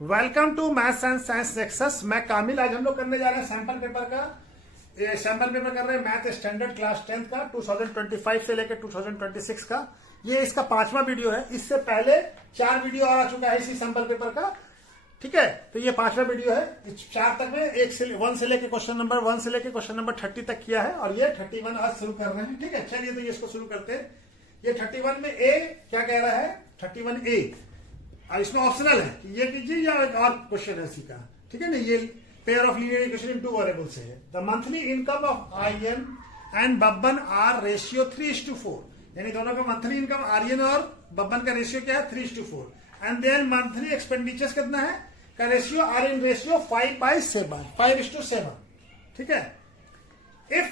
Welcome to maths and science nexus. मैं कामिल। आज हम लोग करने जा रहे हैं सैंपल पेपर का। ये सैंपल पेपर कर रहे हैं मैथ स्टैंडर्ड क्लास 10th का 2025 से लेकर 2026 का। ये इसका 5वां वीडियो है। इससे पहले 4 वीडियो आ चुका है इसी सैंपल पेपर का। ठीक है, तो ये 5वां वीडियो है। इस 4 तक में 1 से लेकर क्वेश्चन नंबर 1 से लेकर क्वेश्चन नंबर 30 तक किया है और ये 31 आज शुरू कर रहे हैं। ठीक है, चलिए तो ये इसको शुरू करते हैं। ये 31 में ए क्या कह रहा है? 31 ए और इसमें ऑप्शनल है कि ये कीजिए या एक और क्वेश्चन है इसी का। ठीक है ना, ये pair of linear equation in 2 variables है। The monthly income of Aryan and Babban are ratio 3:4, यानी दोनों का मंथली इनकम आर्यन और बब्बन का रेशियो क्या है? 3:4। एंड देन मंथली एक्सपेंडिचर्स कितना है का रेशियो? आर्यन रेशियो 5:7। ठीक है, if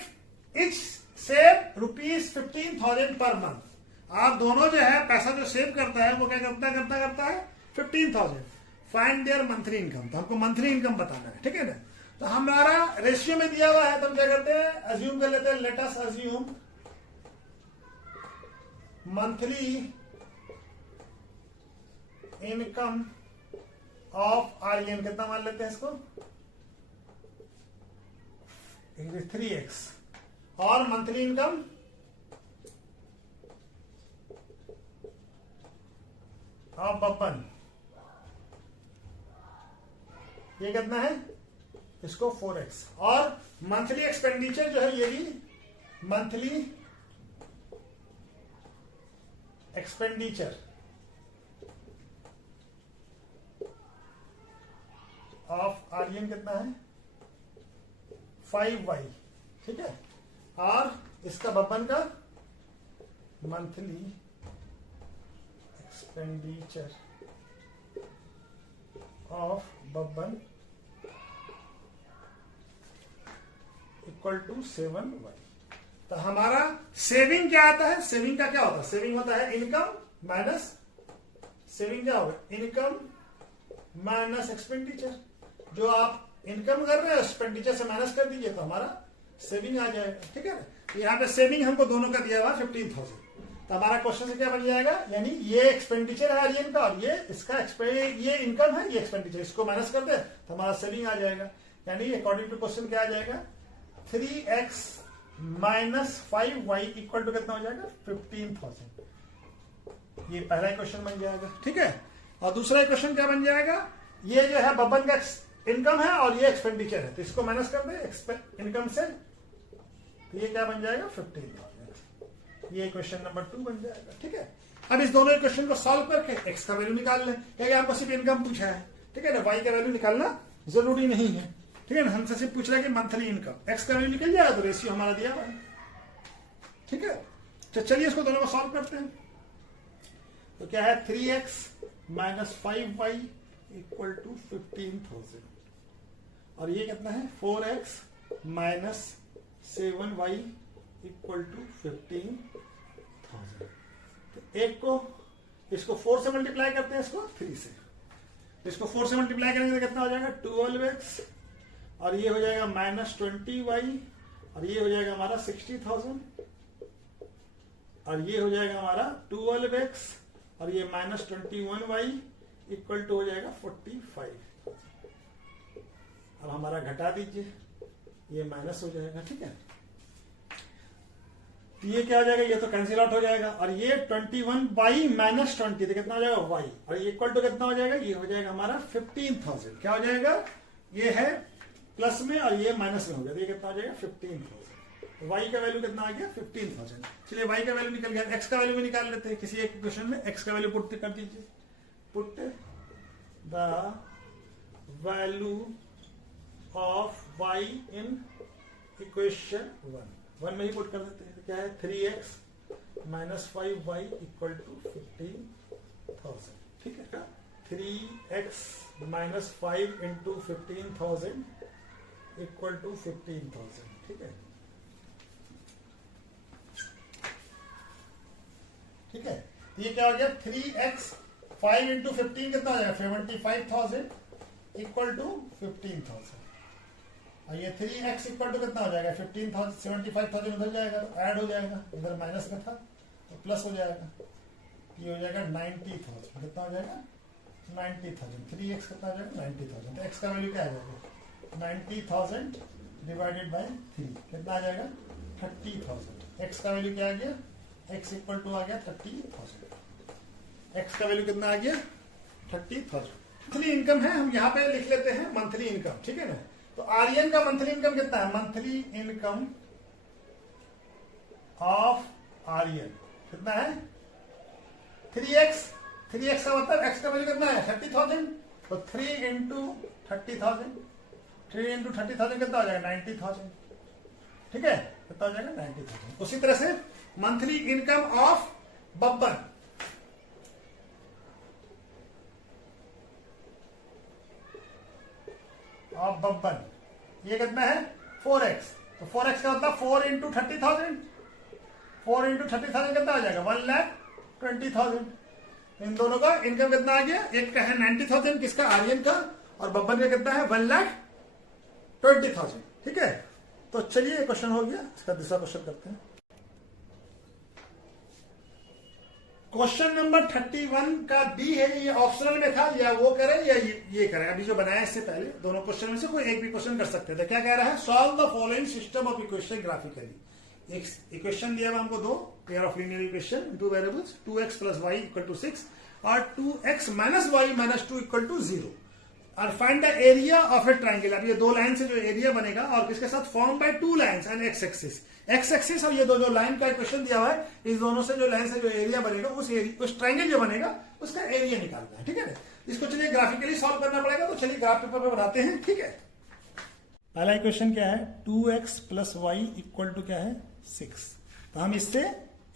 etch save ₹15,000 per month, आप दोनों जो है पैसा जो सेव करता है वो क्या करता है 15,000। फाइंड देयर मंथली इनकम, तो हमको मंथली इनकम बताना है। ठीक है ना, तो हमारा रेशियो में दिया हुआ है तो हम क्या करते हैं? अज्यूम कर लेते हैं। Let us assume monthly income of Aryan कितना मान लेते हैं इसको? 3x और मंथली इनकम ऑफ बब्बन ये कितना है? इसको 4x। और मंथली एक्सपेंडिचर जो है ये भी मंथली एक्सपेंडिचर ऑफ आर्यन कितना है? 5y। ठीक है, और इसका बब्बन का monthly expenditure of Babban equal to 7y। तो हमारा सेविंग क्या आता है? सेविंग का क्या होता है? सेविंग होता है इनकम माइनस, सेविंग क्या होगा? Income minus expenditure. जो आप इनकम कर रहे हैं एक्सपेंडिचर से माइनस कर दीजिए तो हमारा सेविंग आ जाएगा। ठीक है ना, तो यहाँ पे सेविंग हमको दोनों का दिया हुआ 15,000। तो हमारा क्वेश्चन से क्या बन जाएगा? यानी ये एक्सपेंडिचर है आर्यन का और ये इसका ये इनकम है, ये एक्सपेंडिचर, इसको माइनस कर दे तो हमारा सेविंग आ जाएगा। यानी अकॉर्डिंग टू क्वेश्चन क्या आ जाएगा? 3x minus 5y equal to कितना हो जाएगा? 15,000। ये पहला क्वेश्चन बन जाएगा। ठीक है, और दूसरा क्वेश्चन क्या बन जाएगा? ये जो है बब्बन का इनकम है और ये एक्सपेंडिचर है, तो इसको माइनस कर दे इनकम से, तो ये क्या बन जाएगा? 15,000। ये क्वेश्चन नंबर 2 बन जाएगा। ठीक है, अब इस दोनों क्वेश्चन को सॉल्व करके एक्स का वैल्यू निकाल लें, क्योंकि हमको सिर्फ इनकम पूछा है। ठीक है ना, वाई का वैल्यू निकालना जरूरी नहीं है। ठीक है ना, हमसे सिर्फ पूछ रहा है कि मंथली इनकम, एक्स का वैल्यू निकल जाएगा तो रेशियो हमारा दिया हुआ है। ठीक है, तो चलिए इसको दोनों को सॉल्व करते हैं। तो क्या है? 3x minus 5y equal to 15,000 और ये कितना है? 4x minus 7y equal to 15,000। तो एक को इसको 4 से मल्टीप्लाई करते हैं, इसको 3 से। इसको 4 से मल्टीप्लाई करेंगे तो कितना हो जाएगा? 12x और ये हो जाएगा माइनस 20y और ये हो जाएगा हमारा 60,000 और ये हो जाएगा हमारा 12x और ये माइनस 21y इक्वल टू हो जाएगा 45। अब हमारा घटा दीजिए, ये माइनस हो जाएगा। ठीक है, तो ये क्या हो जाएगा? ये तो कैंसिल आउट हो जाएगा और ये 21y माइनस 20 तो कितना हो जाएगा? y और ये इक्वल टू कितना हो जाएगा? ये हो जाएगा हमारा 15,000। क्या हो जाएगा? ये है प्लस में और ये माइनस में हो गया, तो ये कितना हो जाएगा? 15,000। y का वैल्यू कितना आ गया? 15,000। चलिए y का वैल्यू निकल गया। x का वैल्यू भी निकाल लेते हैं। किसी एक क्वेश्चन में x का वैल्यू पुट कर दीजिए। Put the value of y in equation 1 में ही पुट कर देते हैं। क्या है? 3x minus 5y equal to 15,000। ठीक है, 3x minus 5 into 15,000 equal to 15,000। ठीक है, ठीक है, ये क्या हो गया? 3x 5 इंटू 15 कितना हो जाएगा? 75,000 इक्वल टू 15,000 और ये 3x इक्वल टू कितना हो जाएगा? 15,000 75,000 उधर जाएगा, ऐड हो जाएगा, इधर माइनस में था तो प्लस हो जाएगा, ये हो जाएगा 90,000। कितना हो जाएगा? 90,000, 3x कितना आ जाएगा 90,000, एक्स का वैल्यू क्या आ जाएगा 90,000 डिवाइडेड बाय 3 कितना आ जाएगा 30,000। एक्स का वैल्यू क्या आ गया, एक्स इक्वल टू आ गया 30,000। एक्स का वैल्यू कितना आ गया 30,000। मंथली इनकम है, हम यहाँ पे लिख लेते हैं मंथली इनकम, ठीक है ना। तो आर्यन का मंथली इनकम कितना है, मंथली इनकम ऑफ आर्यन कितना है 3x। 3x का मतलब x का वैल्यू कितना है 30,000, तो 3 इंटू 30,000, 3 इंटू 30,000 कितना हो जाएगा 90,000, ठीक है, कितना हो जाएगा 90,000। उसी तरह से monthly income of Babban, of Babban ये कितना है 4x, तो 4x का मतलब 4 इंटू 30,000, 4 इंटू 30,000 कितना आ जाएगा 1,20,000। इन दोनों का इनकम कितना आ गया, एक का है 90,000 किसका आर्यन का, और बब्बन का कितना है 1,20,000, ठीक है। तो चलिए क्वेश्चन हो गया, इसका दूसरा क्वेश्चन करते हैं। क्वेश्चन नंबर 31 का बी है, ये ऑप्शनल में था, या वो करें या ये करें। अभी जो बनाया इससे पहले दोनों क्वेश्चन में से कोई एक भी क्वेश्चन कर सकते थे। क्या कह रहा है, solve the following system of equation graphically. एक इक्वेशन दिया हुआ हमको दो, pair of linear equation, two variables 2x plus y equal to 6 और 2x minus y minus 2 equal to 0 और find the area of a triangle. अब ये दो लाइन से जो एरिया बनेगा और किसके साथ, form by two lines and x axis. X axis और ये दो जो लाइन का इक्वेशन दिया हुआ है, इस दोनों से जो लाइन से जो एरिया बनेगा, उस ट्राइंगल जो बनेगा उसका एरिया निकालना है, ठीक है ना। इसको चलिए ग्राफिकली सॉल्व करना पड़ेगा, तो चलिए ग्राफ पेपर पे बनाते हैं, ठीक है। पहला इक्वेशन क्या है, 2x plus y equal to क्या है 6। तो हम इससे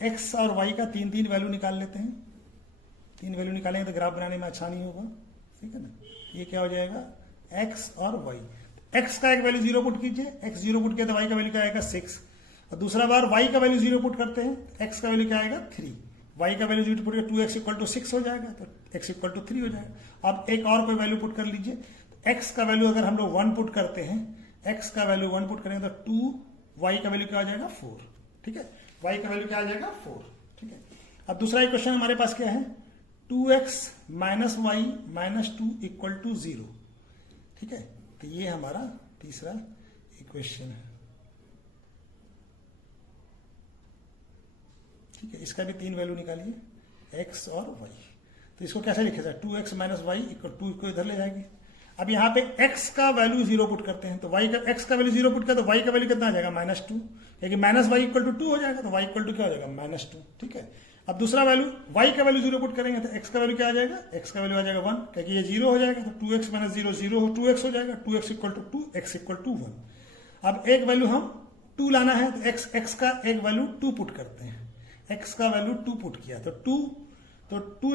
x और y का तीन तीन वैल्यू निकाल लेते हैं। तीन वैल्यू निकालेंगे तो ग्राफ बनाने में अच्छा नहीं होगा, ठीक है ना। ये क्या हो जाएगा x और y। x का एक वैल्यू 0 पुट कीजिए, x 0 पुट किया तो y का वैल्यू क्या आएगा 6, और दूसरा बार y का वैल्यू 0 पुट करते हैं, x का वैल्यू क्या आएगा 3, y का वैल्यू 0 पुट किया 2x इक्वल टू 6 हो जाएगा, तो x इक्वल टू 3 हो जाएगा। अब एक और कोई वैल्यू पुट कर लीजिए, x का वैल्यू अगर हम लोग 1 पुट करते हैं, x का वैल्यू 1 पुट करेंगे तो 2, y का वैल्यू क्या आ जाएगा 4, ठीक है, y का वैल्यू क्या आ जाएगा 4, ठीक है। अब दूसरा इक्वेशन हमारे पास क्या है, 2x minus y minus 2 equal to 0, ठीक है। तो ये हमारा तीसरा इक्वेशन है, ठीक है। इसका भी तीन वैल्यू निकालिए x और y। तो इसको कैसे लिखे जाए, 2x माइनस वाई इक्वल 2 को इधर ले जाएंगे। अब यहाँ पे x का वैल्यू 0 पुट करते हैं, तो y का x का वैल्यू 0 पुट किया तो y का वैल्यू कितना आ जाएगा -2, क्योंकि माइनस वाई इक्वल टू 2 हो जाएगा, तो y इक्वल टू क्या हो जाएगा -2, ठीक है। अब दूसरा वैल्यू y का वैल्यू 0 पुट करेंगे तो x का वैल्यू क्या आ जाएगा, x का वैल्यू आ जाएगा 1, क्योंकि ये 0 हो जाएगा, तो 2x माइनस 0 0 2x हो जाएगा, 2x equal to 2, x equal to 1। अब एक वैल्यू हम 2 लाना है, तो x का एक वैल्यू 2 पुट करते हैं, x का वैल्यू 2 पुट किया तो 2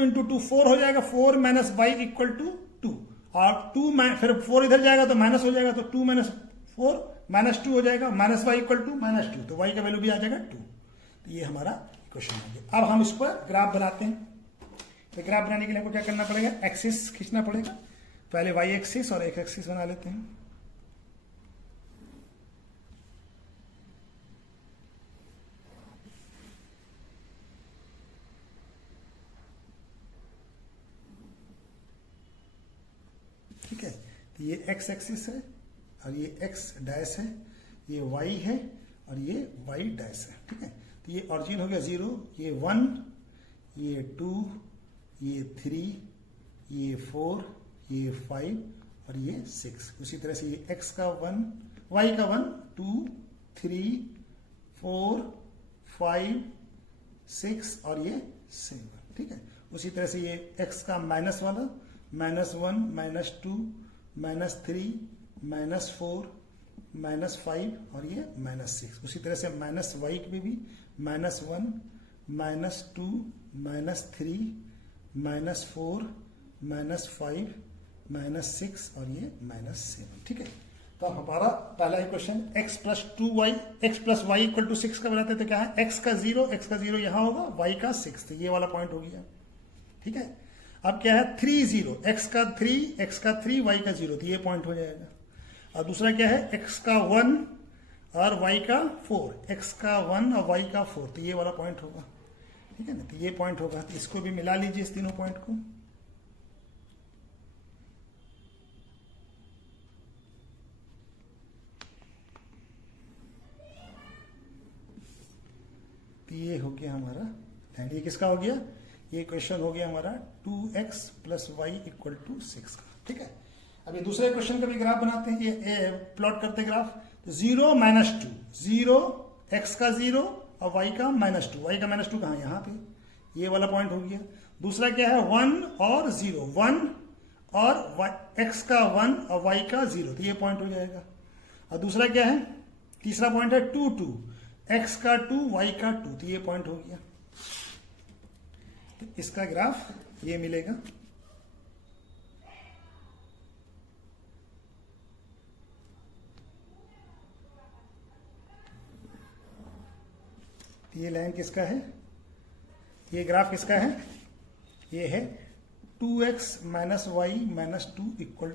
इंटू 2 4 हो जाएगा, 4 माइनस वाई इक्वल टू 2, और 2 फिर 4 इधर जाएगा तो माइनस हो जाएगा, तो 2 माइनस 4 माइनस 2 हो जाएगा, माइनस वाई इक्वल टू -2, तो y का वैल्यू भी आ जाएगा 2। तो ये हमारा इक्वेशन हो गया। अब हम इस पर ग्राफ बनाते हैं। तो ग्राफ बनाने के लिए हमको क्या करना पड़ेगा, एक्सिस खींचना पड़ेगा। पहले y एक्सिस और x एक्सिस बना लेते हैं। ठीक है, तो ये x एक्सिस है और ये x डैश है, ये y है और ये y डैश है, ठीक है। तो ये ऑरिजिन हो गया 0, ये 1, ये 2, ये 3, ये 4, ये 5 और ये 6। उसी तरह से ये x का 1, y का 1, 2, 3, 4, 5, 6 और ये 7, ठीक है। उसी तरह से ये x का माइनस वाला, -1, -2, -3, -4, -5 और ये -6। उसी तरह से माइनस वाई पे भी -1, -2, -3, -4, -5, -6 और ये -7, ठीक है। तो हमारा पहला equation x plus 2y, x plus y equal to 6 का बनाते हैं, तो क्या है x का 0 यहाँ होगा, y का 6, तो ये वाला पॉइंट हो गया, ठीक है। अब क्या है 3 0, x का 3, y का 0, तो ये पॉइंट हो जाएगा। और दूसरा क्या है x का 1 और y का 4, x का 1 और y का 4, तो ये वाला पॉइंट होगा, ठीक है ना। तो ये पॉइंट होगा, तो इसको भी मिला लीजिए, इस तीनों पॉइंट को। ये हो गया हमारा लाइन। ये किसका हो गया? ये क्वेश्चन हो गया हमारा 2x + y = 6 का। ठीक है, अभी दूसरे क्वेश्चन का भी ग्राफ बनाते हैं, ये प्लॉट करते हैं ग्राफ। तो 0 - 2, 0 x का 0 और y का -2। y का -2 कहाँ? यहाँ पे, ये वाला पॉइंट हो गया। दूसरा क्या है? 1 और 0, 1 और x का 1 और y का 0, तो ये पॉइंट हो जाएगा। और दूसरा क्या है? तीसरा पॉइंट है 2, 2, x का 2 y का 2, तो ये पॉइंट हो गया। तो इसका ग्राफ ये मिलेगा। ये लाइन किसका है? ये ग्राफ किसका है? ये है 2x - y - 2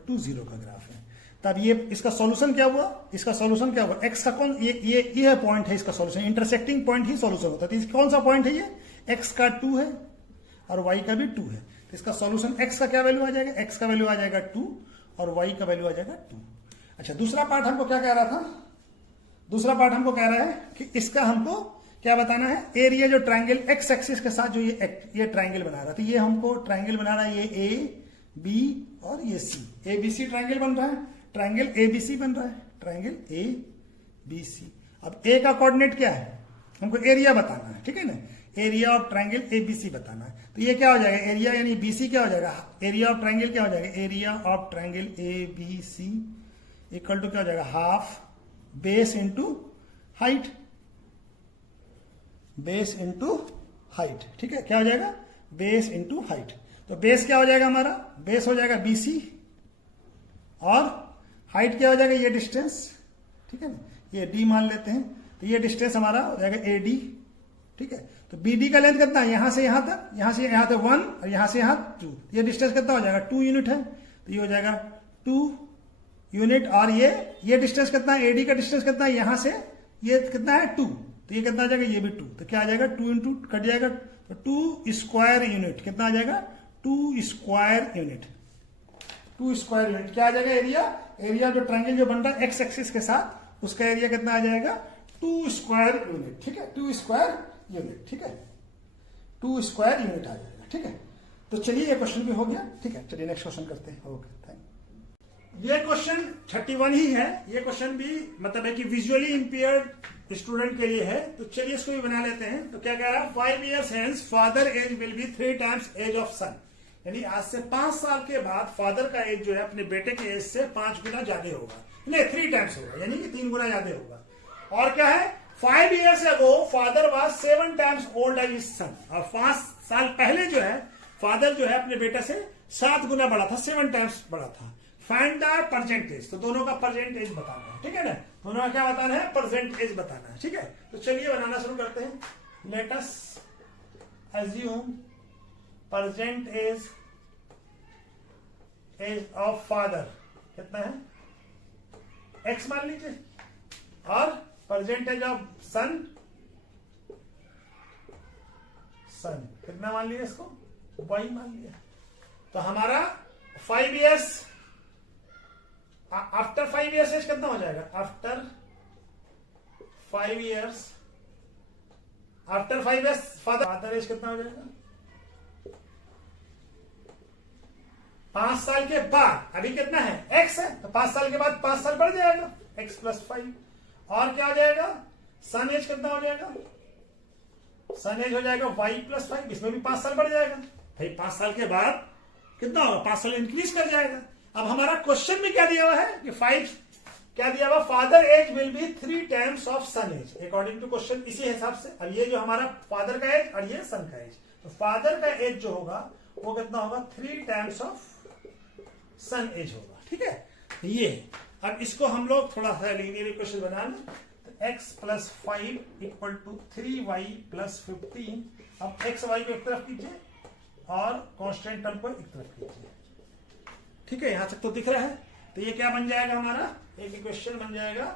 = 0 का ग्राफ है। तब ये इसका सॉल्यूशन क्या हुआ? इसका सॉल्यूशन क्या हुआ? x का कौन, ये पॉइंट है इसका सॉल्यूशन, इंटरसेक्टिंग पॉइंट ही सॉल्यूशन होता है। तो कौन सा पॉइंट है ये? x का 2 है और y का भी 2 है। तो इसका सॉल्यूशन x का क्या वैल्यू आ जाएगा? x का वैल्यू आ जाएगा 2 और y का वैल्यू आ जाएगा 2। अच्छा, दूसरा पार्ट हमको क्या कह रहा था? दूसरा पार्ट हमको कह रहा है कि इसका हमको क्या बताना है? एरिया जो ट्रायंगल x एक्सिस के साथ जो ये ट्रायंगल बना रहा है, तो ये हमको ट्रायंगल बना रहा है, ये a b और ये c, ABC ट्रायंगल बन रहा है, ट्रायंगल ABC बन रहा है, ट्रायंगल ABC। अब a का कोऑर्डिनेट क्या है? हमको एरिया बताना है, ठीक है ना, एरिया ऑफ ट्रायंगल ABC बताना है। तो ये क्या हो जाएगा? एरिया यानी BC क्या हो जाएगा? एरिया ऑफ ट्रायंगल क्या हो जाएगा? Area of triangle ABC equal to क्या हो जाएगा? Half base into height, base into height. ठीक है, क्या हो जाएगा? Base into height. तो बेस क्या हो जाएगा हमारा? बेस हो जाएगा BC और हाइट क्या हो जाएगा? ये डिस्टेंस, ठीक है ना, ये d मान लेते हैं। तो ये डिस्टेंस हमारा हो जाएगा AD। ठीक है, तो BD का लेंथ कितना है? यहां से यहां तक, यहां से यहां तक 1 और यहां से यहां 2। ये डिस्टेंस कितना हो जाएगा? 2 यूनिट है, तो ये हो जाएगा 2 यूनिट। और ये डिस्टेंस कितना है? AD का डिस्टेंस कितना है? यहां से ये कितना है? 2, तो ये कितना आ जाएगा? ये भी 2, तो क्या आ जाएगा? 2 इंटू कट जाएगा, तो 2 स्क्वायर यूनिट कितना आ जाएगा? 2 स्क्वायर यूनिट, 2 स्क्वायर यूनिट क्या आ जाएगा? एरिया जो ट्रायंगल जो बन रहा है x एक्सिस के साथ, उसका एरिया कितना आ जाएगा? 2 स्क्वायर यूनिट। ठीक है, 2 स्क्वायर यूनिट, ठीक है, 2 स्क्वायर यूनिट आ जाएगा। ठीक है, तो चलिए ये क्वेश्चन भी हो गया। ठीक है, चलिए नेक्स्ट क्वेश्चन करते हैं। Okay, thank you. ये क्वेश्चन 31 ही है। ये क्वेश्चन भी मतलब है कि विजुअली इंपेयर्ड स्टूडेंट के लिए है, तो चलिए इसको भी बना लेते हैं। तो क्या कह रहा है? 5 years hence father age will be 3 times age of son, यानी आज से 5 साल के बाद फादर का एज जो है अपने बेटे के एज से 5 गुना ज्यादा होगा, नहीं 3 times होगा, यानी कि 3 गुना ज्यादा होगा। और क्या है? 5 years ago father was 7 times old age his son, और 5 साल पहले जो है फादर जो है अपने बेटे से 7 गुना बड़ा था, 7 times बड़ा था। फाइंड द परसेंटेज, तो दोनों का परसेंटेज बताना है। ठीक है ना, दोनों का क्या बताना है? परसेंटेज बताना है। ठीक है, तो चलिए बनाना शुरू करते हैं। Let us assume percentage age of father कितना है? x मान लीजिए, और परसेंटेज ऑफ सन कितना मान लिया? इसको y मान लिया। तो हमारा 5 years आफ्टर 5 years एज कितना हो जाएगा? आफ्टर 5 years फादर एज कितना हो जाएगा? 5 साल के बाद, अभी कितना है? x है, तो 5 साल के बाद 5 साल बढ़ जाएगा, x + 5। और क्या हो जाएगा? सन एज कितना हो जाएगा? सन एज हो जाएगा y + 5, इसमें भी 5 साल बढ़ जाएगा भाई। 5 साल के बाद कितना होगा? 5 साल इंक्रीज कर जाएगा। अब हमारा क्वेश्चन में क्या दिया हुआ है कि 5 क्या दिया हुआ? Father age will be 3 times of son age, according to question. इसी हिसाब से अब ये जो हमारा फादर का एज और ये सन का एज, तो फादर का एज जो होगा वो कितना होगा? 3 times ऑफ सन एज होगा। ठीक है, ये अब इसको हम लोग थोड़ा सा लीनियर इक्वेशन बना लें। तो x + 5 = 3y + 15। अब x y को एक तरफ कीजिए और कांस्टेंट टर्म को एक तरफ कीजिए। ठीक है, यहां तक तो दिख रहा है। तो ये क्या बन जाएगा? हमारा एक इक्वेशन बन जाएगा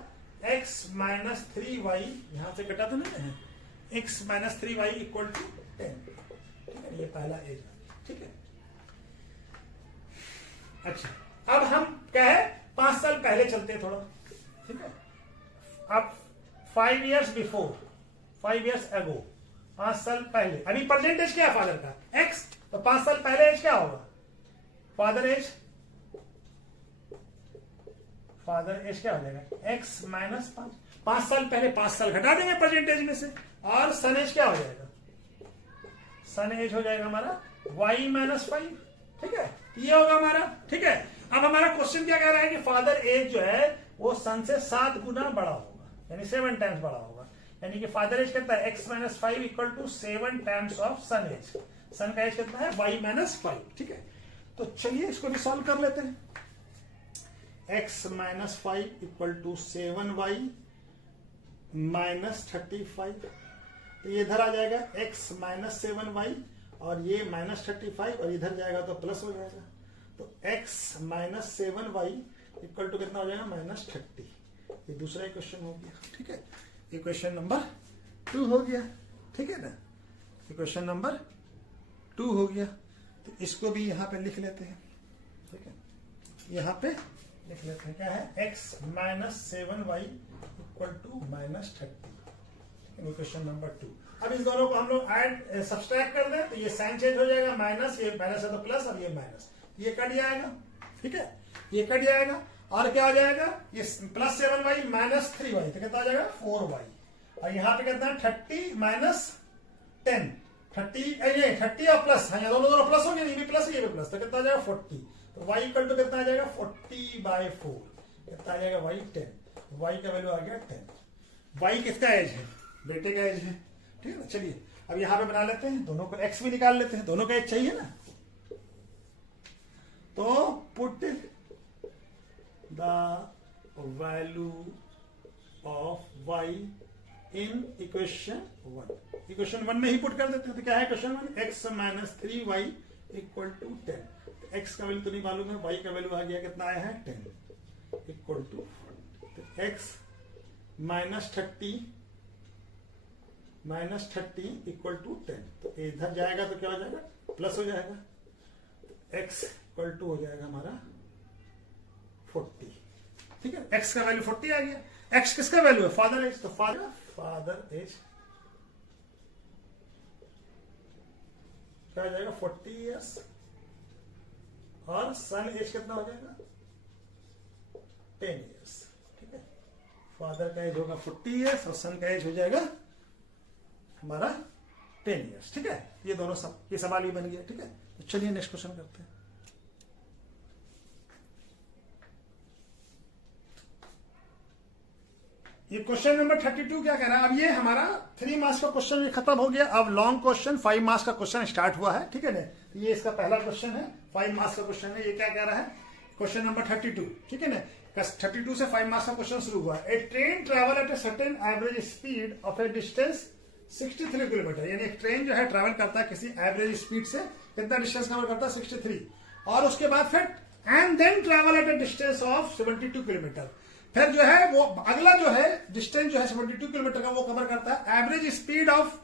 x - 3y, यहां से कटा तो नहीं है, x - 3y = 10। ठीक है, ये पहला एज। ठीक है, अच्छा अब हम क्या है? 5 साल पहले चलते हैं थोड़ा। ठीक है, अब 5 years बिफोर, 5 years ago, 5 साल पहले, अभी प्रेजेंट एज क्या है फादर का, एक्स, तो 5 साल पहले एज क्या होगा, फादर एज क्या हो जाएगा, एक्स माइनस 5, 5 साल पहले 5 साल घटा देंगे प्रेजेंट एज में से, और सन एज क्या हो जाएगा, सन एज हो जाएगा हमारा y माइनस 5, ठीक है, ये होगा हमारा, ठीक है। अब हमारा क्वेश्चन क्या कह रहा है कि फादर एज जो है वो सन से 7 गुना बड़ा होगा, यानी 7 टाइम्स बड़ा होगा, यानी कि फादर एज कितना है, x minus 5 equal to 7 times of son age, son का एज कितना है y माइनस 5, ठीक है। तो चलिए इसको भी सॉल्व कर लेते हैं, x minus 5 equal to 7y minus 35, तो ये इधर आ जाएगा x माइनस 7y और ये माइनस 35, और इधर जाएगा तो प्लस हो जाएगा, तो x minus 7y equal to कितना हो जाएगा, माइनस 30। ये दूसरा क्वेश्चन हो गया, ठीक है, ये क्वेश्चन नंबर 2 हो गया, ठीक है ना, ये क्वेश्चन नंबर 2 हो गया। तो इसको भी यहाँ पे लिख लेते हैं, ठीक है, यहाँ पे लिख लेते हैं, क्या है, x minus 7y equal to minus 30, question number 2। अब इस दोनों को हम लोग ऐड सब्सट्रैक्ट कर दें, तो ये साइन चेंज हो जाएगा, माइनस, ये माइनस है तो प्लस, और ये माइनस, ये कट जाएगा, ठीक है, ये कट जाएगा, और क्या हो जाएगा, ये प्लस 7y माइनस 3y, तो कितना आ जाएगा 4y, और यहाँ पे कितना है 30 माइनस 10, 30 और प्लस, हाँ दोनों प्लस हो गया, ये भी प्लस ये भी प्लस, तो कितना आ जाएगा 40, तो y इक्वल टू कितना आ जाएगा 40/4, कितना आ जाएगा y 10, y का वैल्यू आ गया 10, y किसका एज है, बेटे का एज है, ठीक है ना। चलिए अब यहां पे बना लेते हैं, दोनों को x भी निकाल लेते हैं, दोनों का एज चाहिए ना, तो put the value of y in equation 1, equation 1 में ही पुट कर देते हैं, तो क्या है question 1, x minus 3y equal to 10, तो x का वैल्यू तो नहीं मालूम है, y का वैल्यू आ गया कितना आया है 10 इक्वल टू, तो x माइनस 30 इक्वल टू 10, तो इधर जाएगा तो क्या हो जाएगा, प्लस हो जाएगा, x इक्वल टू हो जाएगा हमारा 40, ठीक है, x का वैल्यू 40 आ गया, x किसका वैल्यू है, फादर एज, तो फादर एज क्या हो जाएगा 40 ईयर्स, और सन एज कितना हो जाएगा 10 ईयर्स, ठीक है, फादर का एज होगा 40 ईयर्स और सन का एज हो जाएगा हमारा 10 ईयर्स, ठीक है, ये दोनों सब, ये सवाल ही बन गया, ठीक है। तो चलिए नेक्स्ट क्वेश्चन करते हैं। ये क्वेश्चन नंबर 32 क्या कह रहा है, अब ये हमारा 3 मार्क्स का क्वेश्चन खत्म हो गया, अब लॉन्ग क्वेश्चन 5 मार्क्स का क्वेश्चन स्टार्ट हुआ है, ठीक है ना, ये इसका पहला क्वेश्चन है, 5 मार्क्स का क्वेश्चन है, ये क्या कह रहा है, क्वेश्चन नंबर 32, ठीक है ना, 32 से 5 मार्क्स का क्वेश्चन शुरू हुआ, a train travel at a certain average speed of a distance 63 kilometre, यानी एक ट्रेन जो है ट्रेवल करता है किसी एवरेज स्पीड से, कितना डिस्टेंस कवर करता है 63, और उसके बाद फिर and then travel at a distance of 72 kilometre, फिर जो है वो अगला जो है डिस्टेंस जो है 72 किलोमीटर का वो कवर करता है average speed of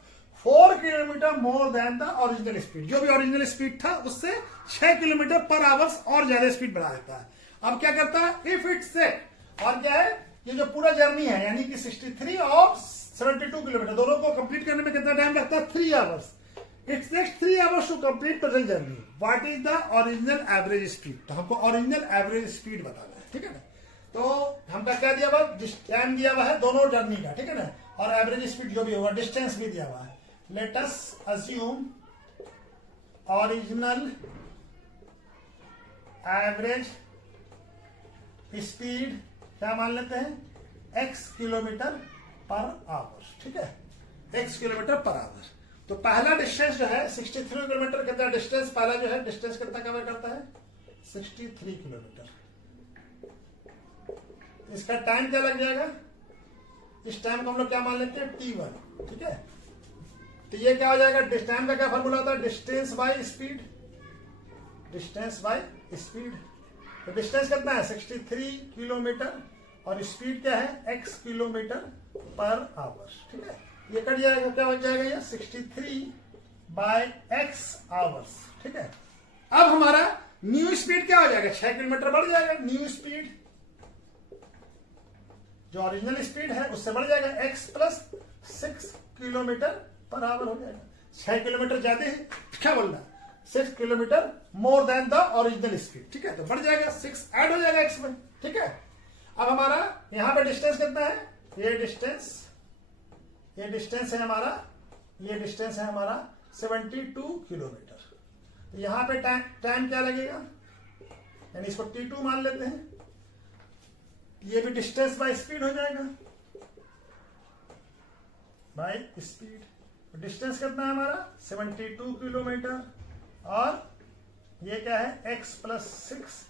4 kilometre more than the original speed, जो भी ओरिजिनल स्पीड था उससे 6 किलोमीटर पर आवर्स और ज्यादा स्पीड बढ़ा देता है। अब क्या करता है, इफ इट सेट, और क्या है, ये जो पूरा जर्नी है यानी कि 63 और 72 किलोमीटर दोनों को कंप्लीट करने में कितना टाइम लगता है, 3 hours, its takes 3 hours to complete total journey, what is the original average speed, तो हमको ओरिजिनल एवरेज स्पीड बताना है, ठीक है ना, तो हमका क्या दिया हुआ, टाइम दिया हुआ है दोनों जर्नी का, ठीक है ना, और एवरेज स्पीड जो भी होगा, डिस्टेंस भी दिया हुआ है, late us assume original average speed क्या मान लेते हैं, x किलोमीटर पर आवर, ठीक है, x किलोमीटर पर आवर, तो पहला डिस्टेंस जो है 63 किलोमीटर, कितना डिस्टेंस, पहला जो है डिस्टेंस कितना कवर करता है 63 किलोमीटर, इसका टाइम क्या लग जाएगा, इस टाइम को हम लोग क्या मान लेते हैं t1, ठीक है, तो ये क्या हो जाएगा, टाइम का क्या फॉर्मूला होता है, distance by speed, distance by speed, तो डिस्टेंस कितना है 63 किलोमीटर और स्पीड क्या है x किलोमीटर पर आवर, ठीक है, ये कट जाएगा, क्या हो जाएगा ये 63/x आवर्स, ठीक है। अब हमारा न्यू स्पीड क्या हो जाएगा, 6 किलोमीटर बढ़ जाएगा, न्यू स्पीड जो ओरिजिनल स्पीड है उससे बढ़ जाएगा x plus 6 kilometre per hour हो जाएगा। 6 किलोमीटर ज्यादा है, क्या बोलना, 6 kilometre more than the original speed. ठीक है, तो बढ़ जाएगा 6 ऐड हो जाएगा x में। ठीक है, अब हमारा यहां पे डिस्टेंस कितना है, ये डिस्टेंस है हमारा, ये डिस्टेंस है हमारा 72 किलोमीटर। तो यहां पे टाइम क्या लगेगा, यानी इसको t2 मान लेते हैं। ये भी डिस्टेंस बाय स्पीड हो जाएगा, बाय स्पीड। डिस्टेंस कितना है हमारा 72 किलोमीटर, और ये क्या है x plus 6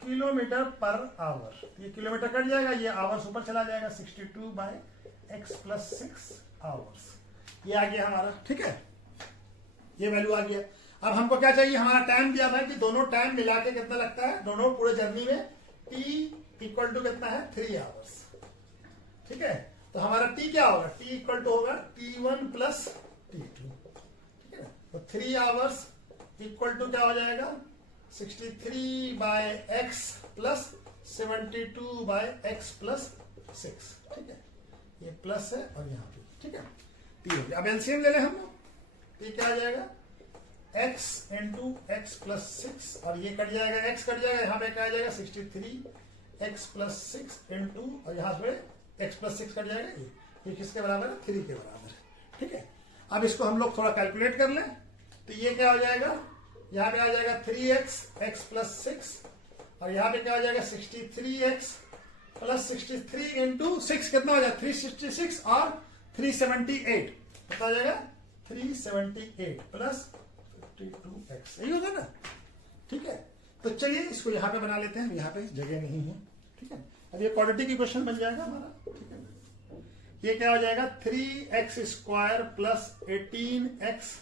kilometre per hour. ये किलोमीटर कट जाएगा, ये आवर्स ऊपर चला जाएगा, 62 बाय x प्लस 6 आवर्स। ये आ गया हमारा। ठीक है, ये वैल्यू आ गया। अब हमको क्या चाहिए, हमारा टाइम दिया था कि दोनों टाइम मिला के कितना लगता है, दोनों पूरे जर्नी में t इक्वल टू कितना है 3 आवर्स। ठीक है, तो हमारा t क्या होगा, t इक्वल टू होगा t1 प्लस t2। ठीक है, तो 3 आवर्स इक्वल टू क्या हो जाएगा 63 by x plus 72 by x plus 6। ठीक है, ये प्लस है और यहाँ पे। ठीक है, t हो गया। अब एलसीएम ले लें हम लोग, t क्या आ जाएगा x इंटू एक्स प्लस 6, और ये कट जाएगा, x कट जाएगा, यहाँ पे क्या आ जाएगा 63 x प्लस 6 इंटू, और यहाँ पे x प्लस 6 कट जाएगा, ये किसके बराबर है 3 के बराबर है। ठीक है, अब इसको हम लोग थोड़ा कैलकुलेट कर लें, तो ये क्या हो जाएगा, यहाँ पे आ जाएगा 3x x प्लस 6, और यहाँ पे क्या हो जाएगा 63x प्लस 63 इंटू 6 कितना हो जाएगा 366 और 378, कितना हो जाएगा 378 प्लस 52x, यही होगा ना। ठीक है, तो चलिए इसको यहाँ पे बना लेते हैं, यहाँ पे जगह नहीं है। ठीक है, अब ये क्वाड्रेटिक की क्वेश्चन बन जाएगा हमारा। ठीक है, ये क्या हो जाएगा 3x square plus 18x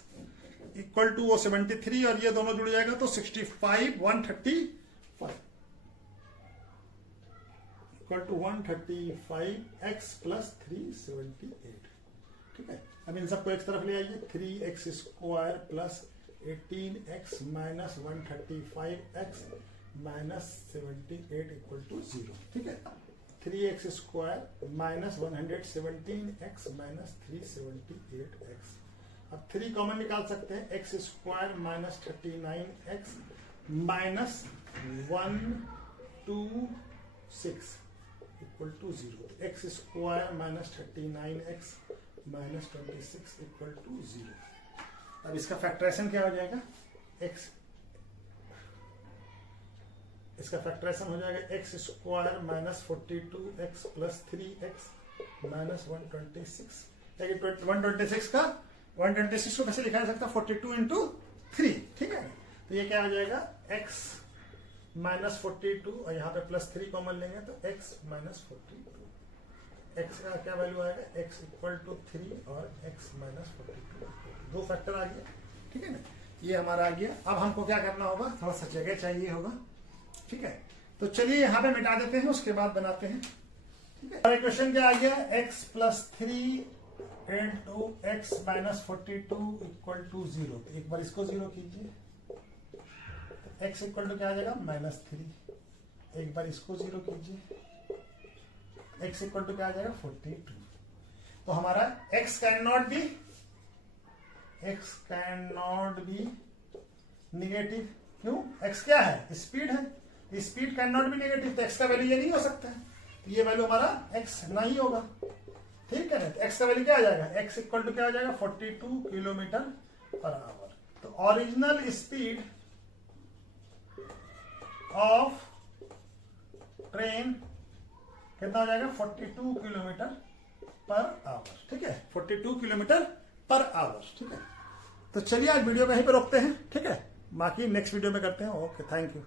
equal to वो 73, और ये दोनों जुड़ जाएगा तो 65 135 इक्वल टू 135x प्लस 378। ठीक है, अब इन सबको एक तरफ ले आइए, 3x square plus 18x minus 135x minus 78 equal to 0। ठीक है, 3x square minus 117x minus 378x। अब 3 कॉमन निकाल सकते हैं, x square minus 39x minus 126 equal to 0। X square minus 39x minus 26 equal to 0। अब इसका फैक्टराइजेशन क्या हो जाएगा, x, इसका फैक्टराइजेशन हो जाएगा x square minus 42x plus 3x minus 126। लेकिन 126 का 126 को कैसे लिखा जा सकता है 42 इंटू 3। ठीक है, तो ये क्या हो जाएगा x माइनस 42, और यहाँ पे प्लस 3 कॉमन लेंगे तो x माइनस 42। x का क्या वैल्यू आएगा, x इक्वल टू 3 और x माइनस 42। 2 फैक्टर आ गया। ठीक है ना, ये हमारा आ गया। अब हमको क्या करना होगा, थोड़ा सा जगह चाहिए होगा। ठीक है, तो चलिए यहाँ पे मिटा देते हैं, उसके बाद बनाते हैं। ठीक है, क्वेश्चन क्या आ गया, x plus 3 into x minus 42 equal to 0। तो एक बार इसको 0 कीजिए, तो x इक्वल टू क्या आ जाएगा माइनस 3। एक बार इसको 0 कीजिए, x इक्वल टू क्या आ जाएगा 42। तो हमारा x can not be negative. क्यों, x क्या है, स्पीड है, speed can not be negative, तो x का वैल्यू ये नहीं हो सकता है, तो ये वैल्यू हमारा x नहीं होगा। ठीक है ना, तो x का वैल्यू क्या आ जाएगा, x इक्वल टू क्या आ जाएगा 42 किलोमीटर पर आवर। तो ओरिजिनल स्पीड ऑफ ट्रेन कितना हो जाएगा 42 किलोमीटर पर आवर। ठीक है, 42 किलोमीटर पर आवर। ठीक है, तो चलिए आज वीडियो कहीं पे रोकते हैं। ठीक है, बाकी नेक्स्ट वीडियो में करते हैं। Okay, thank you.